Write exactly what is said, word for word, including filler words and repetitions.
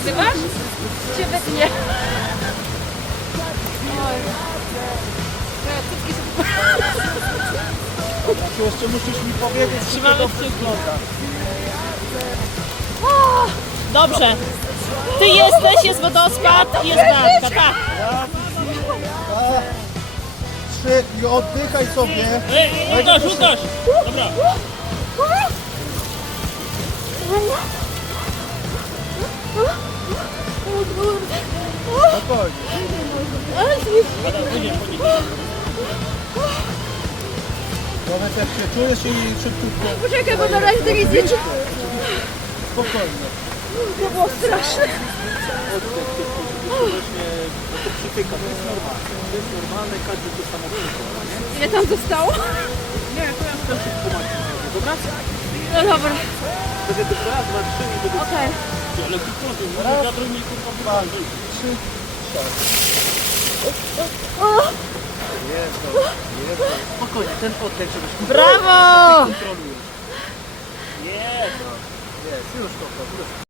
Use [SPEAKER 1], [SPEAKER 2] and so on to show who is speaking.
[SPEAKER 1] nagrywasz? Cię wytnie.
[SPEAKER 2] Tu jeszcze musisz mi powiedzieć, czy to dobrze wygląda.
[SPEAKER 3] Dobrze. Ty jesteś, jest wodospad i jest bramka, tak.
[SPEAKER 2] Raz, dwa, trzy i oddychaj sobie.
[SPEAKER 4] Ej, Łukasz, Łukasz! Dobra.
[SPEAKER 2] Spokojnie.
[SPEAKER 4] Adam, pójdziesz, pójdziesz.
[SPEAKER 2] Powiedz jak się czujesz i szybciutko.
[SPEAKER 1] Poczekaj, bo na razie to nic nie czuję.
[SPEAKER 2] Spokojnie.
[SPEAKER 1] To było straszne.
[SPEAKER 2] Oddech tylko, żeby właśnie, bo to przytyka, to jest normalne. To jest normalne, każdy to samo przytyka, nie?
[SPEAKER 1] Ile tam zostało?
[SPEAKER 2] Nie, to ja też szybko macie. Dobra?
[SPEAKER 1] No dobra,
[SPEAKER 2] Wtedy tylko raz, dwa, trzy i będzie...
[SPEAKER 1] okej.
[SPEAKER 4] Ale ty kurde,
[SPEAKER 2] Raz,
[SPEAKER 4] wiatru mi kurwa
[SPEAKER 2] dwa,
[SPEAKER 4] wypadł.
[SPEAKER 2] trzy, cztery. Jezu, Jezu. Spokojnie, ten oddech, żebyś...
[SPEAKER 3] Brawo!
[SPEAKER 2] Kontrolujesz.
[SPEAKER 4] Jest!
[SPEAKER 2] Jest, już to, to.